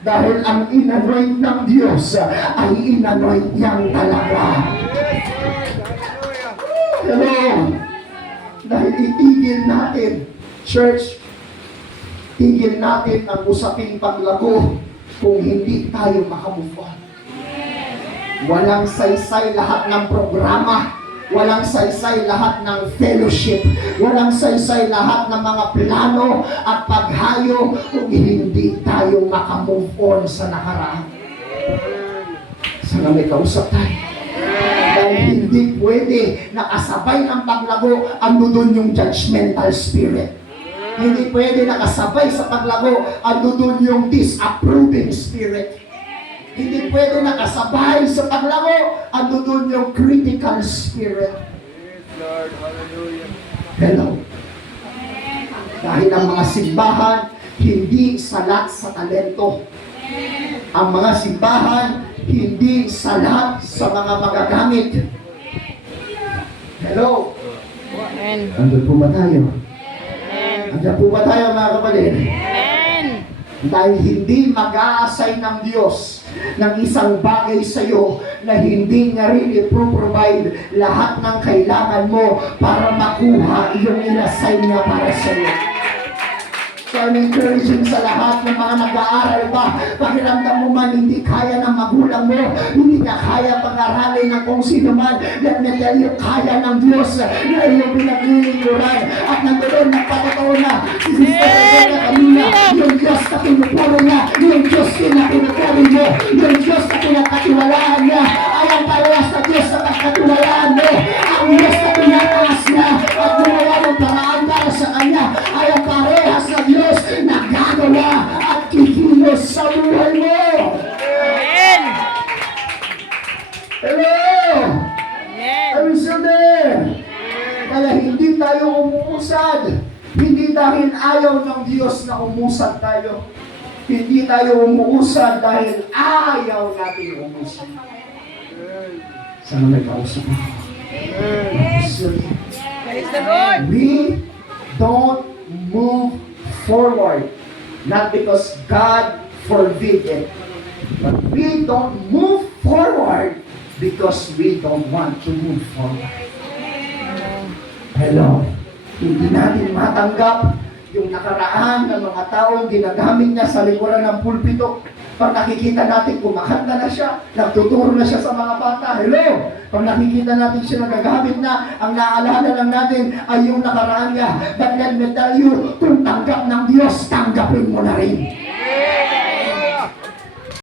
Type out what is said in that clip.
Dahil ang inanoint ng Diyos ay inanoint niyang talaga. Hello! Dahil itigil natin, church, tigil natin ang usaping paglago kung hindi tayo makamove on. Walang saysay lahat ng programa. Walang saysay lahat ng fellowship. Walang saysay lahat ng mga plano at paghayo kung hindi tayo makamove on sa nakaraan. Sana may kausap tayo. Dahil hindi pwede nakasabay ng paglago, ando doon yung judgmental spirit. Hindi pwede nakasabay sa paglago, ando doon yung disapproving spirit. Hindi pwede nakasabay sa paglago, ando doon yung critical spirit. Lord, hallelujah. Hello. Dahil ang mga simbahan, hindi salat sa talento. Ang mga simbahan, hindi salat sa mga magagamit. Hello. Andun po ba tayo? Andun po ba tayo, mga kapatid? Dahil hindi mag-a-assign ng Diyos ng isang bagay sa iyo na hindi niya rin i-provide lahat ng kailangan mo para makuha yung in-assign niya para sa iyo. So I'm encouraging sa lahat ng mga nag-aaral pa, pakiramdam mo man hindi kaya ng magulang mo, hindi niya kaya pag-aralin ng kung sino man, let me tell you, kaya ng Diyos na iyong pinaglilingkuran. At nandoon, nagpatotoo na, si Sister Rebecca kanina, yung Diyos na pinupuro niya, yung Diyos na pinupuri mo, yung Diyos na pinagkatiwalaan niya, ay ang parehas na Diyos na pagkatiwalaan mo, ang Diyos na pinataas niya, at gumawa ng paraan para sa Kanya, ay ang parehas na Diyos na gagawa at kikilos sa buhay mo. Amen. Hello! Amen. Are you still there? Kaya hindi tayo umuusad. Hindi dahil ayaw ng Diyos na umusad tayo. Hindi tayo umuusad dahil ayaw natin umusad. Sana may kausap ako. Praise the Lord. We don't move forward, not because God forbid it, but we don't move forward because we don't want to move forward. Hello. Hindi natin matanggap yung nakaraan ng mga taong ginagamit niya sa likuran ng pulpito. Pag nakikita natin, kumakanta na siya, nagtuturo na siya sa mga bata. Hello! Pag nakikita natin siya nagagamit na, ang naaalala lang natin ay yung nakaraan niya. But let me tell you, kung tanggap ng Diyos, tanggapin mo na rin.